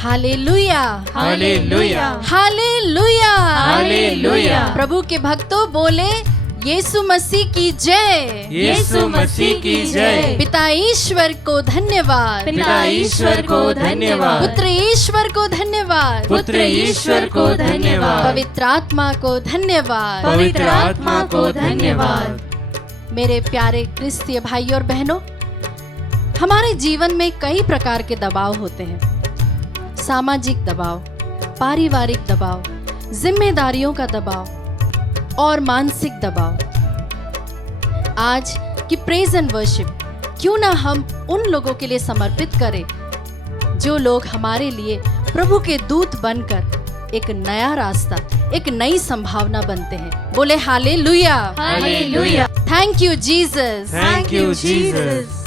Hallelujah, hallelujah, hallelujah, hallelujah. प्रभु के भक्तों बोले यीशु मसीह की जय, यीशु मसीह की जय। पिता ईश्वर को धन्यवाद, पिता ईश्वर को धन्यवाद, पुत्र ईश्वर को धन्यवाद, पुत्र ईश्वर को धन्यवाद, पवित्र आत्मा को धन्यवाद, पवित्र आत्मा को धन्यवाद। मेरे प्यारे क्रिस्तीय भाइयों और बहनों, हमारे जीवन में कई प्रकार के दबाव होते हैं। सामाजिक दबाव, पारिवारिक दबाव, जिम्मेदारियों का दबाव और मानसिक दबाव। आज की प्रेज एंड वर्शिप क्यों ना हम उन लोगों के लिए समर्पित करें जो लोग हमारे लिए प्रभु के दूत बनकर एक नया रास्ता, एक नई संभावना बनते हैं। बोले hallelujah, hallelujah. Thank you Jesus, thank you Jesus.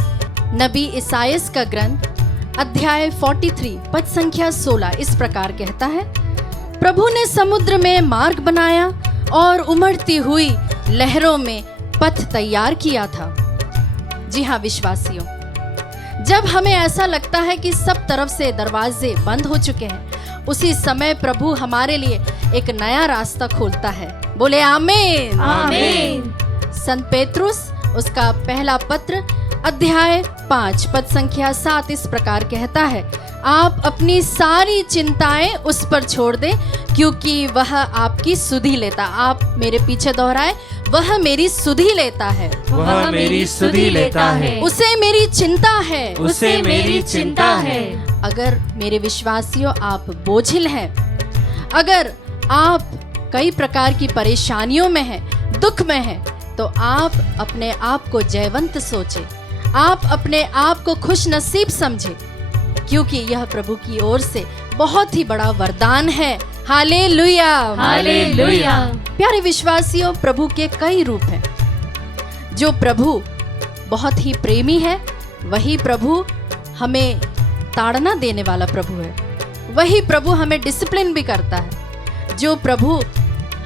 नबी इसायास का ग्रंथ अध्याय 43 पद संख्या 16 इस प्रकार कहता है, प्रभु ने समुद्र में मार्ग बनाया और उमड़ती हुई लहरों में पथ तैयार किया था। जी हाँ विश्वासियों, जब हमें ऐसा लगता है कि सब तरफ से दरवाजे बंद हो चुके हैं, उसी समय प्रभु हमारे लिए एक नया रास्ता खोलता है। बोले आमीन, आमीन। संत पेत्रुस उसका पहला पत्र अध्याय 5 पद संख्या 7 इस प्रकार कहता है, आप अपनी सारी चिंताएं उस पर छोड़ दें क्योंकि वह आपकी सुधि लेता। आप मेरे पीछे दोहराए, वह मेरी सुधि लेता है, वह मेरी सुधि लेता है, उसे मेरी चिंता है, उसे मेरी चिंता है। अगर मेरे विश्वासियों आप बोझिल हैं, अगर आप कई प्रकार की परेशानियों में हैं, दुख में हैं, तो आप अपने आप को जयवंत सोचें, आप अपने आप को खुश नसीब समझें, क्योंकि यह प्रभु की ओर से बहुत ही बड़ा वरदान है। Hallelujah, hallelujah. प्यारे विश्वासियों, प्रभु के कई रूप हैं। जो प्रभु बहुत ही प्रेमी है, वही प्रभु हमें ताड़ना देने वाला प्रभु है। वही प्रभु हमें डिसिप्लिन भी करता है। जो प्रभु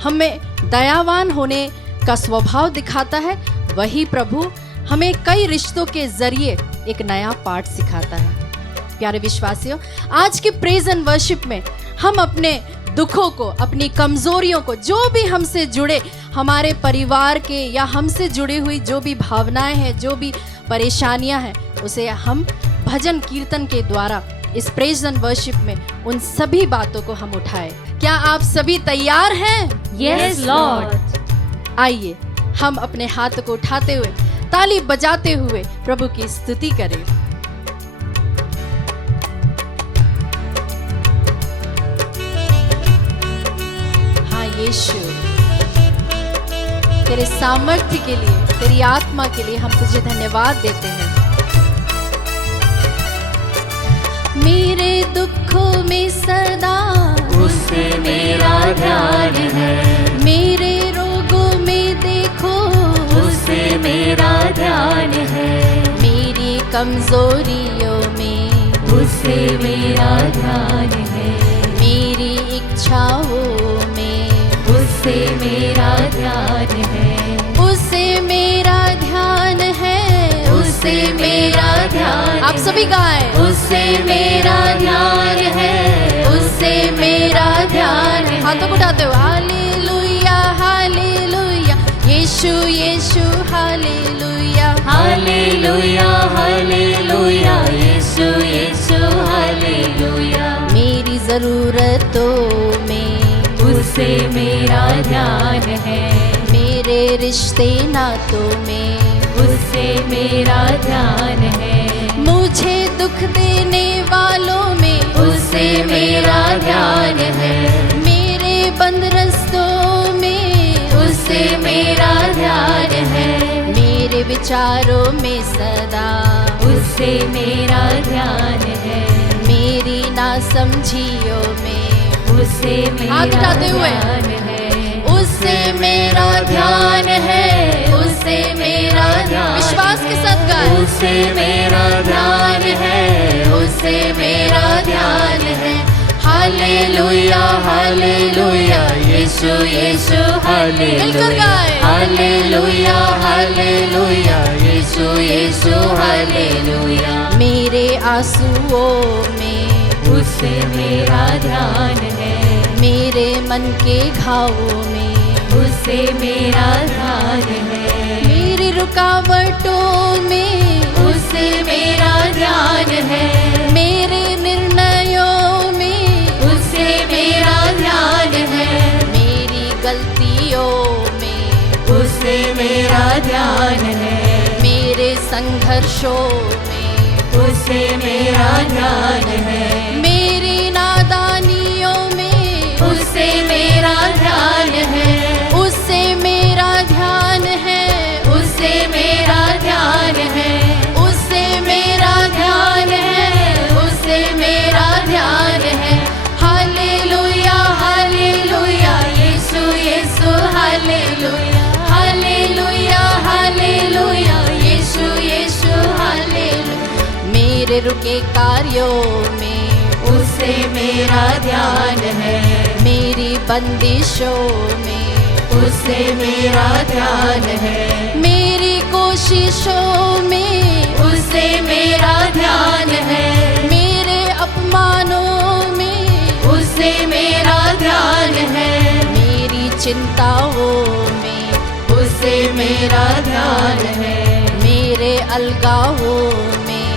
हमें दयावान होने का स्वभाव दिखाता है, वही प्रभु हमें कई रिश्तों के जरिए एक नया पाठ सिखाता है। प्यारे विश्वासियों, आज के प्रेज एंड वर्शिप में हम अपने दुखों को, अपनी कमजोरियों को, जो भी हमसे जुड़े, हमारे परिवार के या हमसे जुड़ी हुई जो भी भावनाएं हैं, जो भी परेशानियां हैं, उसे हम भजन कीर्तन के द्वारा इस प्रेज एंड वर्शिप में उन सभी बातों को हम उठाएं। क्या आप सभी तैयार हैं? Yes Lord. आइए हम अपने हाथ को उठाते हुए, ताली बजाते हुए प्रभु की स्तुति करें। हाँ यीशु, तेरे सामर्थ्य के लिए, तेरी आत्मा के लिए हम तुझे धन्यवाद देते हैं। मेरे दुखों में सदा उससे मेरा ध्यान है, मेरे रोगों में देखो उससे मेरा ध्यान है, मेरी कमजोरियों में उससे मेरा ध्यान है, मेरी इच्छाओं में उससे मेरा ध्यान है, उससे मेरा ध्यान है, उससे मेरा ध्यान। आप सभी गाएं। उससे मेरा ध्यान है, उससे मेरा ध्यान है। हाथों को उठाते हुए हालेलुया, हालेलुया, यीशु यीशु हालेलुया, हालेलुया, हालेलुया, यीशु यीशु हालेलुया। मेरी जरूरतों में उससे मेरा ध्यान है, मेरे रिश्ते नातों में उससे मेरा ध्यान है, मुझे दुख देने वालों में उससे मेरा ध्यान है, मेरे बंद रस्तों में उससे मेरा ध्यान है, मेरे विचारों में सदा उससे मेरा ध्यान है, मेरी नासमझियों में उससे हाथ मेरा उठाते हुए ध्यान है, उससे मेरा ध्यान है, उससे मेरा ध्यान। विश्वास के साथ गाएं। उससे मेरा ध्यान है, उससे मेरा ध्यान है। हालेलुया, हालेलुया, यीशु यीशु मिलकर हालेलुया, गाएं। हालेलुया, हालेलुया, यीशु यीशु हालेलुया। मेरे आंसुओं में उससे मेरा ध्यान है। मेरे मन के घावों में उससे मेरा ध्यान है। मेरी रुकावटों में उससे मेरा ध्यान है। मेरे निर्णयों में उससे मेरा ध्यान है। मेरी गलतियों में उससे मेरा ध्यान है। मेरे संघर्षों में उससे मेरा ध्यान है। मेरी नादानियों में उससे मेरा ध्यान है। उससे मेरा ध्यान है। उससे मेरा ध्यान है। उससे मेरा ध्यान है। उससे मेरा ध्यान है। हालेलुया हालेलुया यीशु यीशु हालेलुया हालेलुया हालेलुया यीशु यीशु हालेलुया। मेरे रुके कार्यों में उससे मेरा ध्यान है। मेरी बंदिशों में उससे मेरा ध्यान है। मेरी कोशिशों में उससे मेरा ध्यान है। मेरे अपमानों में उससे मेरा ध्यान है। मेरी चिंताओं में उससे मेरा ध्यान है। मेरे अलगावों में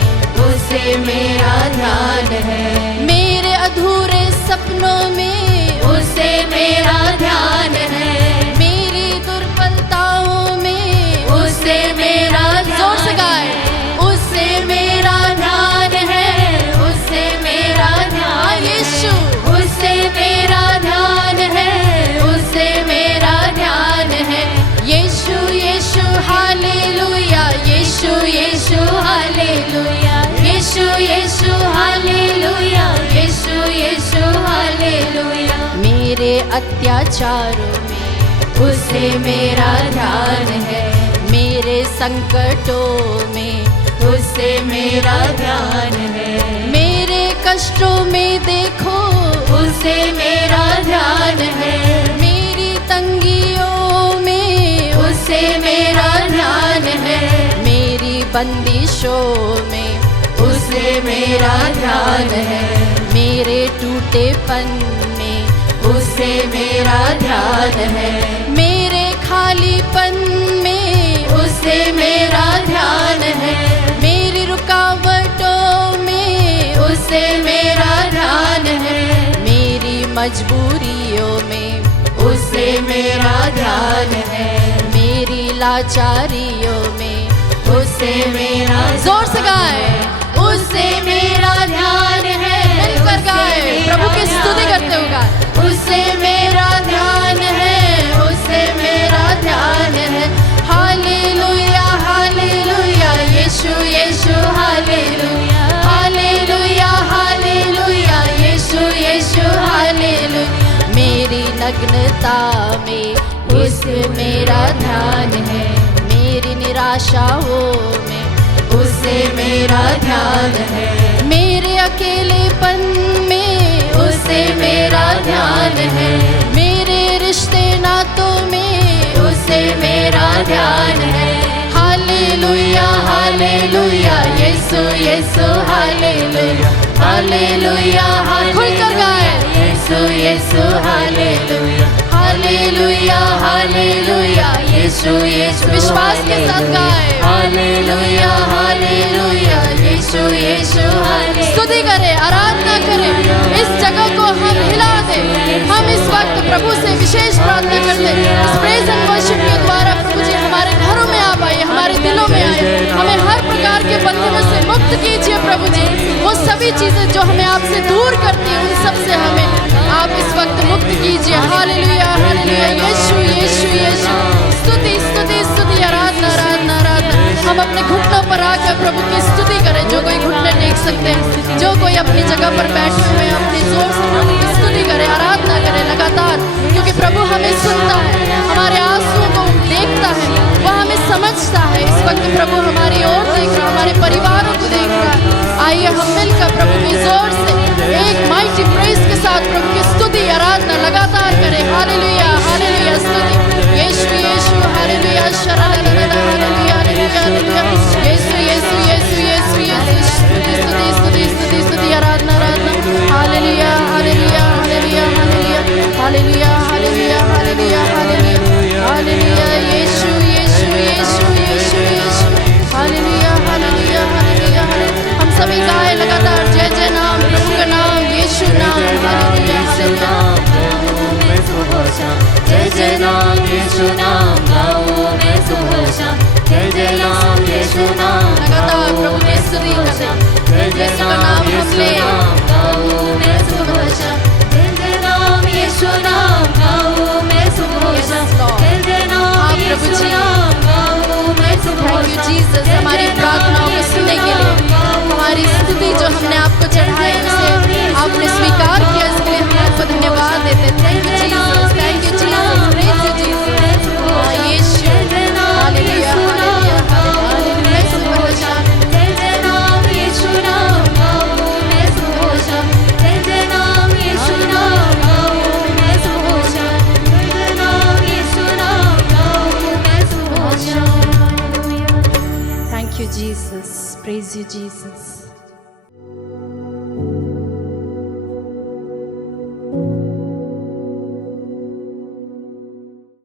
उससे मेरा ध्यान है। मेरे अधूरे सपनों में उससे मेरा ध्यान है। मेरी दुर्बलताओं में उससे मेरा जोर से ध्यान गाए। है। उससे मेरा ध्यान है। उससे मेरा ध्यान यीशु। है। उससे मेरा ध्यान है। उससे मेरा ध्यान है। यीशु यीशु हालेलुया यीशु यीशु हालेलुया यीशु यीशु हालेलुया यीशु यीशु हालेलुया। मेरे अत्याचारों में उससे मेरा ध्यान है। मेरे संकटों में उससे मेरा ध्यान है। मेरे कष्टों में देखो उससे मेरा ध्यान है। मेरी तंगियों में उससे मेरा ध्यान है। मेरी बंदिशों में उससे मेरा ध्यान है। मेरे टूटेपन में उससे मेरा ध्यान है। मेरे खालीपन में उससे मेरा ध्यान है। मेरी रुकावटों में उससे मेरा ध्यान है। मेरी मजबूरियों में उससे मेरा ध्यान है। मेरी लाचारियों में उससे मेरा जोर से गाए। उससे मेरा ध्यान है। मिलकर गाए। प्रभु की स्तुति करते हुए गाए। उससे मेरा ध्यान है। उससे मेरा ध्यान है। हालेलुया हालेलुया यीशु यीशु हालेलुया हालेलुया हालेलुया यीशु यीशु हालेलुया। मेरी नग्नता में उससे मेरा ध्यान है। मेरी निराशाओं में उससे मेरा ध्यान है। मेरे अकेलेपन में उससे मेरा ध्यान है। मेरे रिश्ते नातों में उससे मेरा ध्यान है। हालेलुया हालेलुया यीशु यीशु हालेलुया हालेलुया खुलकर गाए। यीशु यीशु हालेलुया हालेलुया हालेलुया यीशु यीशु विश्वास के साथ गाए। हालेलुया हालेलुया यीशु यीशु हालेलुया। स्तुति करें, आराधना करें। इस जगह को हम हिला दें। हम इस वक्त प्रभु से विशेष प्रार्थना करते हैं। इस प्रेज एंड वर्शिप के द्वारा प्रभु जी हमारे घरों में आप आइए, हमारे दिलों में आइए। हमें हर प्रकार के बंधनों से मुक्त कीजिए प्रभु जी। वो सभी चीजें जो हमें आपसे दूर करती हैं, उन सब से हमें आप इस वक्त मुक्त कीजिए। हालेलुया हालेलुया यीशु यीशु यीशु। स्तुति स्तुति स्तुति, आराधना आराधना आराधना। हम अपने घुटनों पर आकर प्रभु की स्तुति करें। जो कोई घुटने टेक सकते हैं, जो कोई अपनी जगह पर बैठे हुए हैं, अपनी जोर से प्रभु की स्तुति करें, आराधना करें लगातार। क्योंकि प्रभु हमें सुनता है, हमारे आंसुओं को देखता है, वह हमें समझता है। इस वक्त प्रभु हमारी ओर देख रहा है, हमारे परिवारों को देख रहा है। आइए हम मिलकर प्रभु की जोर से एक माइटी प्रेज के साथ प्रभु की स्तुति आराधना लगातार करें। हालेलुया हालेलुया स्तुति यीशु यीशु हालेलुया शरण हालेलुया हालेलुया यीशु यीशु यीशु यीशु यीशु स्तुति स्तुति स्तुति स्तुति स्तुति आराधना आराधना hallelujah hallelujah hallelujah hallelujah hallelujah hallelujah hallelujah hallelujah यीशु यीशु यीशु यीशु यीशु हालेलुया हालेलुया हालेलुया हालेलुया। हम सभी गाए लगातार जय जय नाम प्रभु का नाम यीशु नाम हालेलुया हालेलुया। जय जय नाम यीशु नाम गाओ मैं सुबह शाम जय जय नाम यीशु नाम लगातार प्रभु की स्तुति करते जय जय यीशु का नाम नाम हम यीशु ले नाम गाओ मैं सुबह शाम जय जय नाम यीशु नाम गाओ मैं सुबह शाम जय जय नाम यीशु नाम गाओ मैं सुबह थैंक यू शाम जीसस हमारी प्रार्थनाओं को सुनने के लिए हमारी स्तुति जो हमने आपको चढ़ाई उसे आपने स्वीकार किया इसके लिए हम आपको धन्यवाद देते हैं। Thank you Jesus thank you Jesus praise you Jesus यीशु हालेलुया हालेलुया हालेलुया सुबह शाम जय जय नाम यीशु नाम गाओ मैं सुबह शाम जय जय नाम यीशु नाम गाओ मैं सुबह शाम जय जय नाम यीशु नाम गाओ मैं सुबह शाम। Thank you Jesus praise you Jesus.